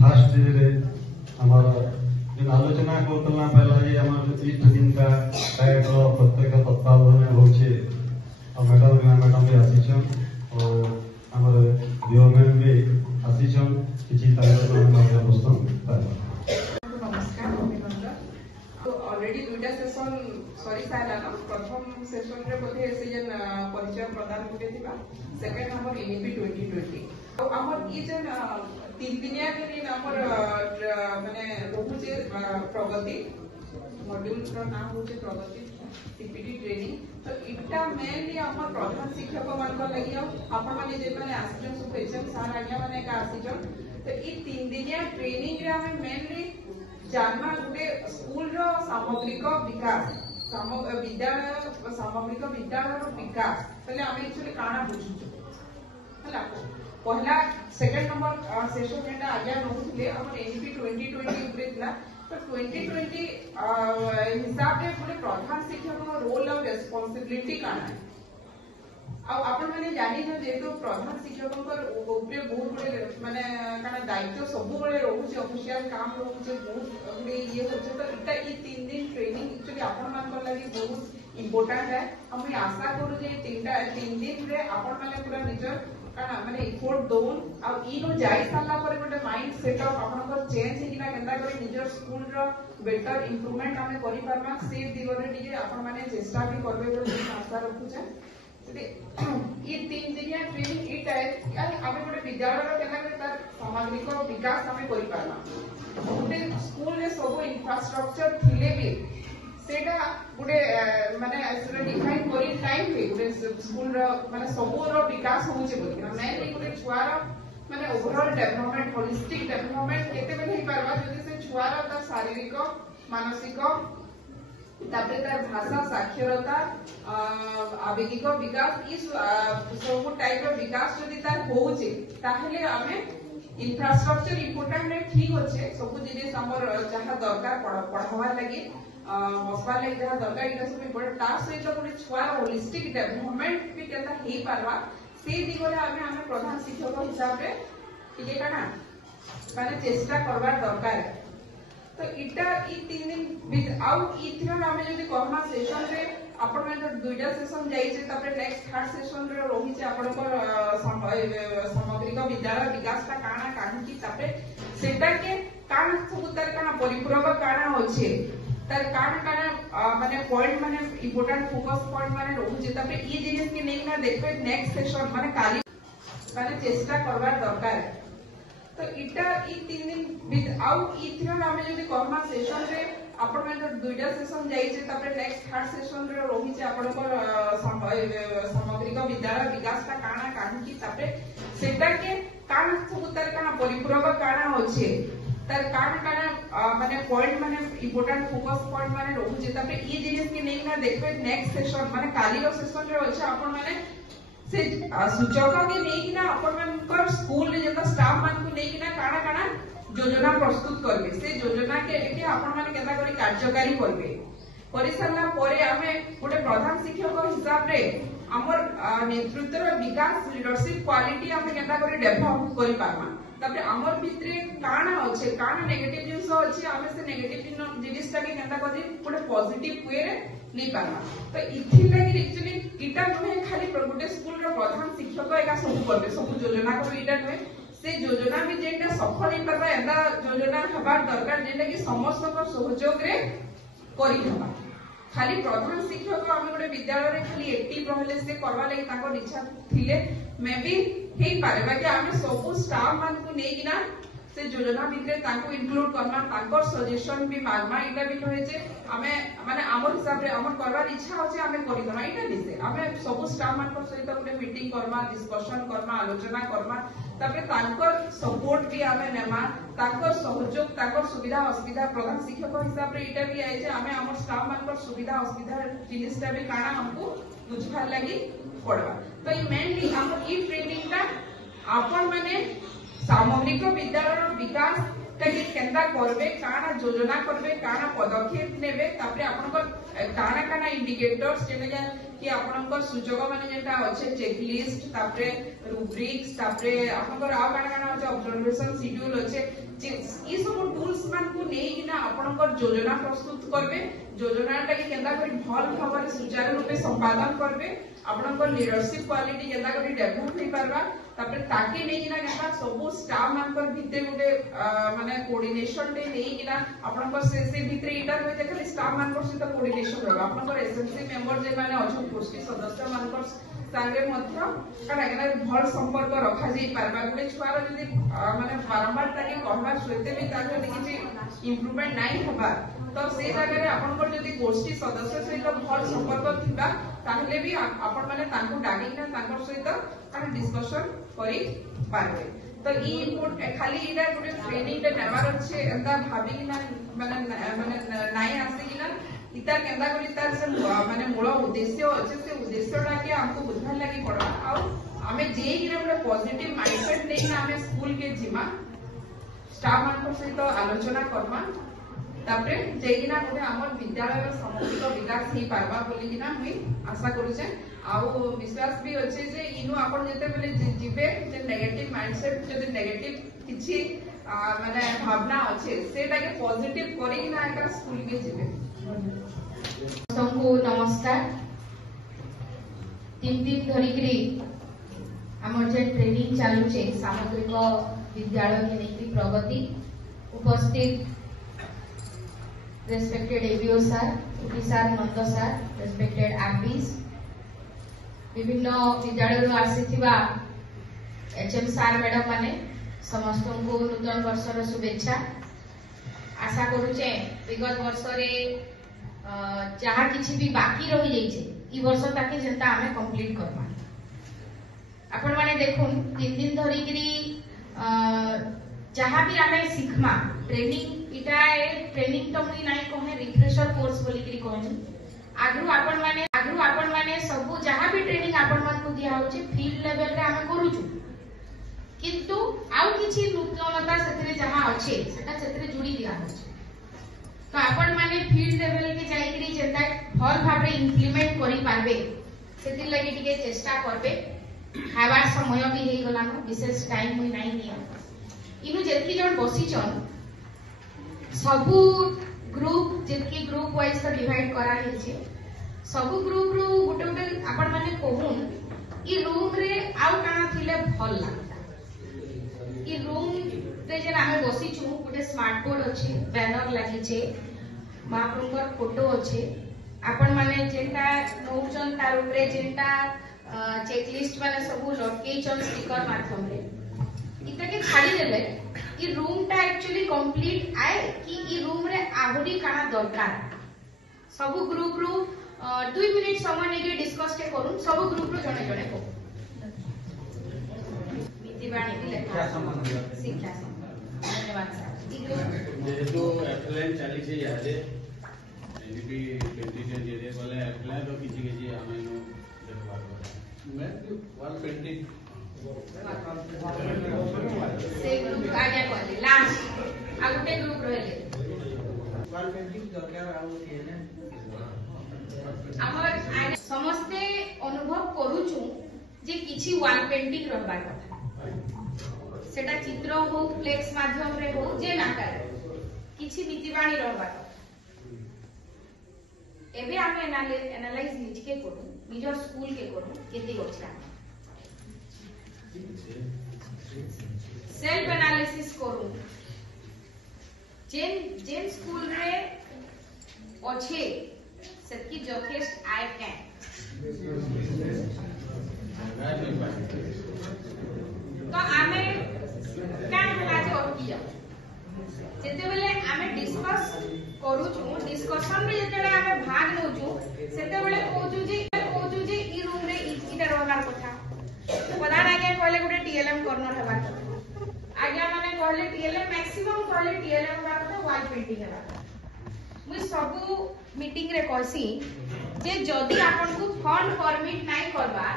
Fast रे हमार जो आलोचना करतला पहला जे हमार जो 3 दिन का डायट रो प्रत्येक तत्वावधान होचे और मैडम भी आसीछन और हमार गवर्नमेंट भी आसीछन किछि तारीख में हमारे प्रश्न नमस्कार अभिनंदन। तो ऑलरेडी दुईटा सेशन सॉरी सारा प्रथम सेशन रे बोधे से परिचय प्रदान होते थिबा सेकंड हमर एनईपी 2020 तो हमर ई जन 3 दिनिया के हमर माने रहुचे प्रगति मॉड्यूल रो नाम होचे प्रगति सीपीटी ट्रेनिंग। तो इटा मेनली हमर प्रधान शिक्षक मान को लागि आपण माने जे माने आसिजन सुपेचन सार आज्ञा माने का आसिजन। तो ई 3 दिनिया ट्रेनिंग रे हमें मेनली जानमा गुटे स्कूल रो सामग्रिक विकास विद्यालय सामग्रिक विद्यालय विकास पहले हमें एक्चुअली काना बुझुछु हला पहला सेकंड नंबर सेशन जेटा आज्ञा नहुथिले हमर एनईपी 2020 उपरे थिला। तो 2020 हिसाब रे गुटे प्रधान शिक्षक रो रोल और रिस्पांसिबिलिटी काना आ आपण माने जानि जे जेतो प्रधान शिक्षककर उपरे बहुत बड़े माने काना दायित्व सब बड़े रहउछ ऑफिशियल काम रहउछ बहुत बड़े ये होछ। तो इटा ई 3 दिन ट्रेनिंग एक्चुअली आपण मान को लागि बहुत इंपोर्टेंट है। हम आशा करू जे 3 दिन रे आपण माने पूरा निजर काना माने एफोर्ट दोन आ ई नो जाई साला पर गोटे माइंड सेटअप आपनकर चेंज हिना केंदा करी निजर स्कूल रो बेटर इंप्रूवमेंट हमें करि पारमा से दिगरे टिके आपण माने चेष्टा भी करबे बोली आशा रखुछे। ये 3 दिनिया ट्रेनिंग इटा आमे गोटे विद्यालय रो केना करे तार सामग्रिक विकास हमें करि पारमा गोटे स्कूल रे सब इंफ्रास्ट्रक्चर थिले भी सेटा गोटे माने एसरे डिफाइन करी टाइम पे गोटे स्कूल रो माने सब रो विकास होउचे बोली ना मेनली गोटे छुआ रो माने ओवरऑल डेवलपमेंट होलिस्टिक डेवलपमेंट केते बेले ही पारबा जदि से छुआ रो तार शारीरिक मानसिक तापरे तार भाषा साक्षरता आवेगिक विकास इस सब टाइप रो विकास जदि तार होउचे ताहले हमें इंफ्रास्ट्रक्चर इंपोर्टेंट है ठीक होचे सब जिनिस हमर जहां दरकार पढ़ावा लागि बसवा लागि जहां दरकार इटा सब इम्पोर्टेंट ता सहित गोटे छुआ होलिस्टिक डेवलपमेंट भी केता हे पारवा से दिगरे हमें प्रधान शिक्षक हिसाब रे टिके काना माने चेष्टा करबार दरकार। तो इटा ई 3 दिन आउ इथर हमें जदि कहमा सेशन रे आपण में दुईटा सेशन जाइछे तापर नेक्स्ट थर्ड सेशन रे रहिছে आपनकर सामग्रिक विद्यालय विकास ता काना काहे तापर सेटा के कान सब तार काना परिपूरक काना होचे तार काना माने पॉइंट माने इंपोर्टेंट फोकस पॉइंट माने रहुছে तापर ई जिनिस के नेक ना देखबे नेक्स्ट सेशन माने काली माने चेष्टा करबार दरकार। तो इटा ई 3 दिन आउ इथर हमें जदि कहमा सेशन रे आपण में दुईटा सेशन जाइछे तापर नेक्स्ट थर्ड सेशन रे रहिছে आपनकर सामग्रिक विद्यालय विकास ता काना काहे तापर सेटा के कान सब तार काना परिपूरक काना होचे तार काना माने पॉइंट माने इंपोर्टेंट फोकस पॉइंट माने रहुছে तापर ई जिनिस के नेक ना देखबे नेक्स्ट सेशन माने काली रो सेशन रे होचे आपण माने से सूचक के नेकी ना अपन मनकर स्कूल रे जता स्टाफ मान को नेकी ना काना काना योजना प्रस्तुत करबे से योजना के एके अपन माने केता करी कार्यकारी करबे परिसरला परे हमें गोटे प्रधान शिक्षक हिसाब रे हमर नेतृत्व रो विकास लीडरशिप क्वालिटी हमें केता करी डेवलप करि पामा तापर हमर भितरे काना होचे काना नेगेटिव जिंस होचे हमें से नेगेटिव जिनिस ता के केता करी गोटे पॉजिटिव वे रे ली पामा। तो इथि लागि एक्चुअली इटा नुहे खाली गोटे स्कूल रो प्रधान शिक्षक एका सब करबे सब योजना को इटा नुहे से योजना भी जेटा सफल ही परबा एंदा योजना हबार दरकार जेटा कि समस्त को सहयोग रे करि हबा खाली प्रधान शिक्षक हम गोटे विद्यालय रे खाली एक्टिव रहले से करबा लागि ताको इच्छा थिले मे बी हे पारे बाकी हमें सब स्टाफ मान को नेकिना से योजना भितरे ताको इंक्लूड करना ताकर सजेशन भी मागमा इटा भी होय जे हमें माने हमर हिसाब रे हमर करबार इच्छा होचे हमें करि दमा इटा दिसे हमें सब स्टाफ मान को सहित गोटे मीटिंग करमा डिस्कशन करमा आलोचना करमा तापर ताकर सपोर्ट भी हमें नेमा ताकर सहयोग ताकर सुविधा असुविधा प्रधान शिक्षक हिसाब रे इटा भी आइ जे हमें हमर स्टाफ मान को सुविधा असुविधा जिनिसटा भी काना हमको बुझबार लागि पड़वा। तो ई मेनली हम ई ट्रेनिंग ता आपण माने सामग्रिक विद्यालय विकास ताकि केंदा करबे काना योजना करबे काना पदक्षेप नेबे तापरे आपनकर काना काना इंडिकेटर्स जेने कि आपनकर सुजोग माने जेटा अच्छे चेकलिस्ट तापरे रुब्रिक्स तापरे आपनकर आ काना काना अच्छे ऑब्जर्वेशन शेड्यूल अच्छे ई सब टूल्स मान को नै किना आपनकर योजना प्रस्तुत करबे योजनाटा के केंदा करी भल भाବରେ सुचारू रूपे संपादन करबे आपनकर लीडरशिप क्वालिटी केंदा करी डेवलप होई परबा तापरे ताके नै किना केंदा सब स्टाफ मानकर भिते गुटे माने कोऑर्डिनेशन डे नै किना आपनकर से भितरे इटा होय जे खाली स्टाफ मानकर सहित कोऑर्डिनेशन रहबा आपनकर एसएमसी मेंबर जे माने अछन गोष्ठी सदस्य मानकर संगे मध्य काना केना भल संपर्क रखा जाई परबा गुटे छुआर जदी माने बारंबार ताके कहबा सहित भी ताके किछि इम्प्रूवमेंट नाही होबा तो से जगह आपनकर जदी गोष्ठी सदस्य सहित भल संपर्क थिबा ताहले भी आपन माने तांको डाकिना तांकर सहित काना डिस्कशन करि पारबे तो ई इम्पोर्ट खाली इटा गुटे ट्रेनिंग टे नेबार अछि एंता भाबी कि माने नाइ आसे कि ना इतार केंदा करी तार से माने मूल उद्देश्य अछि से उद्देश्यटा के हमको बुझार लागि पड़बा आ हमें जे कि ना पॉजिटिव माइंडसेट नै ना हमें स्कूल के जिमा स्टाफ मानकर सहित आलोचना करबा तापरे जेगिना गोटे हमर विद्यालय रो सामूहिक विकास ही पारबा बोली कि ना हुई आशा करू छे आ विश्वास भी अछि जे इनु आपण जते बेले जिबे जे नेगेटिव माइंडसेट जदि नेगेटिव किछि माने भावना अछि सेटा के पॉजिटिव करी कि ना एका स्कूल के जिबे सबको नमस्कार 3 दिन धरिकरी हमर जे ट्रेनिंग चालू छे सामग्रिक विद्यालय के नेकी प्रगति उपस्थित रेस्पेक्टेड एबीओ सर उटी सर नंद सर रेस्पेक्टेड आरपीस विभिन्न विद्यालय रो आसीथिबा एचएम सर मैडम माने समस्त को नूतन वर्ष रो शुभेच्छा आशा करूचे विगत वर्ष रे जहाँ किछि भी बाकी रही जाइछे ई वर्ष ताके जेंता हमें कंप्लीट करबा आपण माने देखुन 3 दिन धरि करी जहाँ भी हमें सिखमा ट्रेनिंग इटा ट्रेनिंग तो मुई नाही कहे रिफ्रेशर कोर्स बोली करी कहनी आगु आपण माने सब जहाँ भी ट्रेनिंग आपण मान को दिया होचे फील्ड लेवल रे हमें करूछु किंतु आउ किछि नूतनता सेतरे जहाँ अच्छे सेटा सेतरे जुड़ी दिया होचे तो आपण माने फील्ड लेवल के जाई करी जेंता भल भाबरे इंप्लीमेंट करि पारबे सेति लागि टिके चेष्टा करबे खाइबार समय भी हे गलानो विशेष टाइम मुई नाही निया इनु जेतकी जन बसिचन सबु ग्रुप जेतकी ग्रुप वाइज तो डिवाइड करा हेचे सबु ग्रुप रो गुटे गुटे आपण माने कहून ई रूम रे आउ काना थिले भल लागता ई रूम रे जे आमे बसिचु गुटे स्मार्ट बोर्ड अछि बैनर लागि छे महाप्रभुर फोटो अछि आपण माने जेंटा नौचन तार ऊपर जेंटा चेकलिस्ट माने सबु लटकेचन स्टिकर माध्यम रे इटा के खाली देले ई रूम टा एक्चुअली कंप्लीट आए कि ई रूम रे आहुरी काना दरकार सबु ग्रुप रो 2 मिनिट समय नेके डिस्कस के करू सबु ग्रुप रो जणे जणे को मितिबाणी भी लेखा शिक्षा धन्यवाद सर जेहेतु एप्लाइन चली छे यादे एबी 2020 रे बोले एप्लाइन तो किछि किछि हमें देखबा मैं वॉल पेंटिंग से ग्रुप आगे कहले लास्ट आ गुटे ग्रुप रहले वॉल पेंटिंग दरकार आउ थिए हमर समस्ते अनुभव करूछु जे किछि वॉल पेंटिंग रहबार कथा सेटा चित्र हो फ्लेक्स माध्यम रे हो जे नाकार किछि मितिबाणी रहबार कथा एबे आमे एनालाइज निज के करू निजर स्कूल के करू केते गछा सेल्फ एनालिसिस करू जेन स्कूल रे अच्छे सेतकी जथेष्ट आय कैं तो आमे क्या होला जे अटकी जा जेते बेले आमे डिस्कस करूछु डिस्कशन रे जेते आमे भाग नउछु सेते बेले कहूछु जे ई रूम रे इटा रहबार कथा प्रधान आज्ञा कहले गुटे टीएलएम कॉर्नर हेबार कथा आज्ञा माने कहले टीएलएम मैक्सिमम कहले टीएलएम हेबार कथा वॉल पेंटिंग हेबार कथा मुई सबु मीटिंग रे कहसी जे जदी आपन को फंड परमिट नाही करबा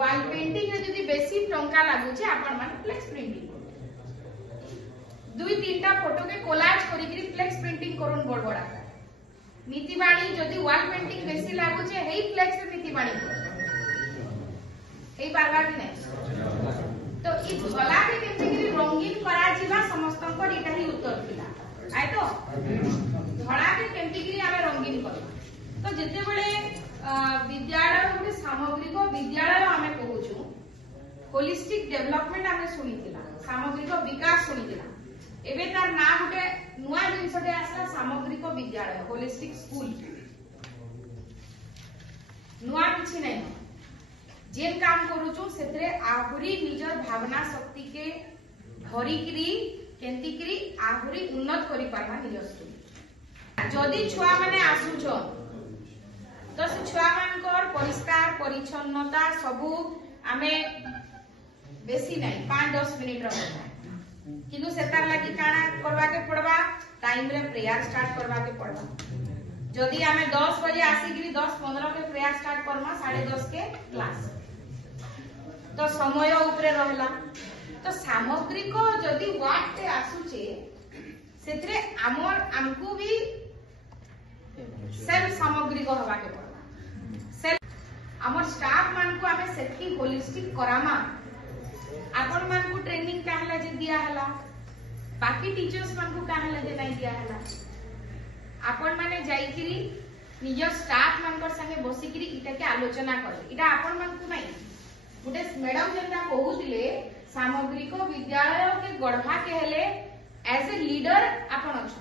वॉल पेंटिंग रे जदी बेसी टंका लागु छे आपन मान फ्लेक्स प्रिंटिंग 2-3टा फोटो के कोलाज करी करी फ्लेक्स प्रिंटिंग करून बड़ बड़ आकार नीतिबाणी जदी वॉल पेंटिंग बेसी लागु छे हेई फ्लेक्स रे बाणी এই পারবা কি নাই তো এই ধলা কে কেমতি কি রঙিন করা জিবা সমস্তଙ୍କର এটা হি উত্তর थिला আই তো ধলা কে কেমতি কি ଆମେ রঙিন করা তো যেতেবেলে विद्यालय गोटे सामग्रिक विद्यालय आमे कहूछु होलिस्टिक डेवलपमेंट आमे सुनिथिला सामग्रिक विकास सुनिथिला एबे तार ना गोटे नुआ जिनसटे आसला सामग्रिक विद्यालय होलिस्टिक स्कूल नुआ किछि नै जेन काम करूछु सेतरे आहुरी निजर भावना शक्ति के धरिकरी केंतिकरी आहुरी उन्नत करि पारबा निजर स्कूल जदी छुआ माने आसुछो तो से छुआ मानकर परिष्कार परिच्छन्नता सबु आमे बेसी नहीं 5-10 मिनिट रहबा किंतु सेतार लागि काना करबा के पड़बा टाइम रे प्रेयर स्टार्ट करबा के पड़बा जदी आमे 10 बजे आसीगिरी 10-15 के प्रेयर स्टार्ट करमा 10:30 के क्लास तो समय ऊपर रहला तो सामग्रिक जदी वाट ते आसुचे सेतरे हमको भी सेल्फ सामग्रिक होबा के पड़बा हमर स्टाफ मान को हमें सेठी होलिस्टिक करामा आपन मान को ट्रेनिंग काहला जे दिया हला बाकी टीचर्स मान को काहला जे नहीं दिया हला आपन माने जाईकिरी निज स्टाफ मान को संगे बसिकिरी इटा के आलोचना करे इटा आपन मान को नहीं गुटे मैडम जेंता कहउतिले सामग्रिक विद्यालय के गढ़वा के हेले एज ए लीडर आपन छ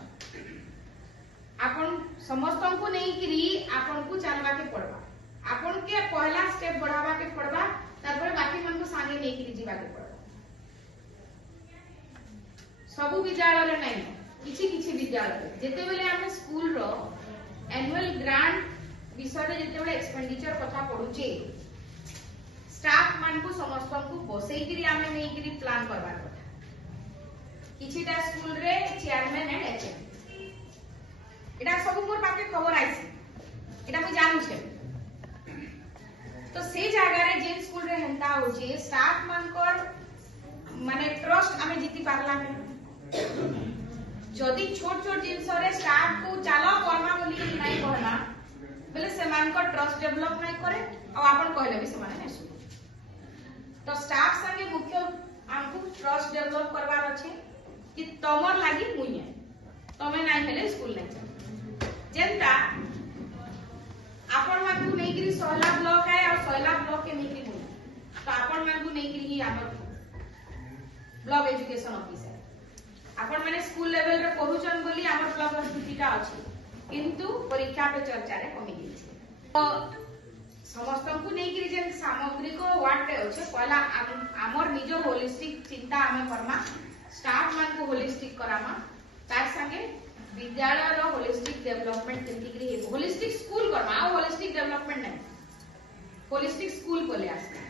आपन समस्तन को नहीं किरी आपन को चलवा के पड़बा आपन के पहला स्टेप बढ़ावा के पड़बा तारपर बाकी मन को संगे नहीं किरी जीवा के पड़बा सबु विद्यालय रे नहीं किछि किछि विद्यालय जेते बेले हम स्कूल रो एनुअल ग्रांट विषय रे जेते बेले एक्सपेंडिचर कथा पडुचे स्टाफ मान को समस्तन को बसई किरी आमे नहीं किरी प्लान करबा कथा किछिटा स्कूल रे चेयरमैन एंड एचएम एटा सब मोर पाके खबर आइछि एटा मैं जानू छे तो से जगह रे जे स्कूल रे हेंता होचे स्टाफ मानकर माने ट्रस्ट हमें जीती पारला में जदी छोट छोट जिंस रे स्टाफ को चालो करना बोली कि नहीं कहना बोले से मानकर ट्रस्ट डेवलप नहीं करे और आपन कहले भी से माने नहीं सुनो तो स्टाफ संगे मुख्य हमको ट्रस्ट डेवलप करवार अछि कि तमर लागि मुई है तमे नहीं हेले स्कूल नहीं जेंता आपण मान को नहीं करी सोहला ब्लॉक है और सोहला ब्लॉक के नहीं करी तो आपण मान को नहीं करी हमर ब्लॉक एजुकेशन ऑफिसर आपण माने स्कूल लेवल रे पढुचन बोली हमर ब्लॉक स्थितिटा अछि किंतु परीक्षा पे चर्चा रे कमी गेछि तो समस्त को नहीं करी जे सामग्रिक वाट पे अछि पहला हमर निजो होलिस्टिक चिंता हमें करमा स्टाफ मान को होलिस्टिक करामा तार संगे विद्यालय रो होलिस्टिक डेवलपमेंट केंति करी होलिस्टिक स्कूल करमा आ होलिस्टिक डेवलपमेंट नहीं होलिस्टिक स्कूल बोले आसला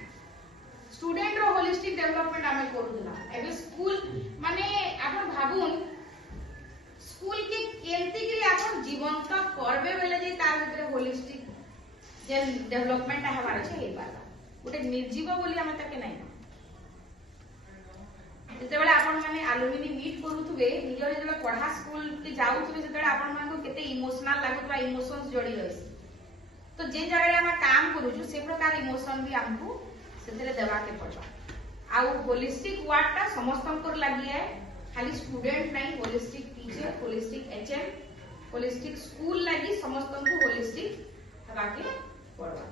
स्टूडेंट रो होलिस्टिक डेवलपमेंट हमें करूला एबे स्कूल माने आपण भाबुन स्कूल के केंति करी आपण जीवंत करबे बेले जे तार भीतर होलिस्टिक जे डेवलपमेंट हवार छै हे पाला उटे निर्जीव बोली हमें तके नहीं जते बेले आपण माने एलुमिनी मीट करूथबे निजर जे पढ़ा स्कूल के जाउथबे जते आपण मान को केते इमोशनल लागुतबा इमोशंस जोड़ी रहस तो जे जगह हम काम करूछु से प्रकार इमोशन भी हमको सेतरे देबा के पड़बा आ होलिस्टिक वार्ड ता समस्तन कर लागि है खाली स्टूडेंट नहीं holistic teacher holistic HM holistic school लागि समस्तन को होलिस्टिक हेबा के पड़बा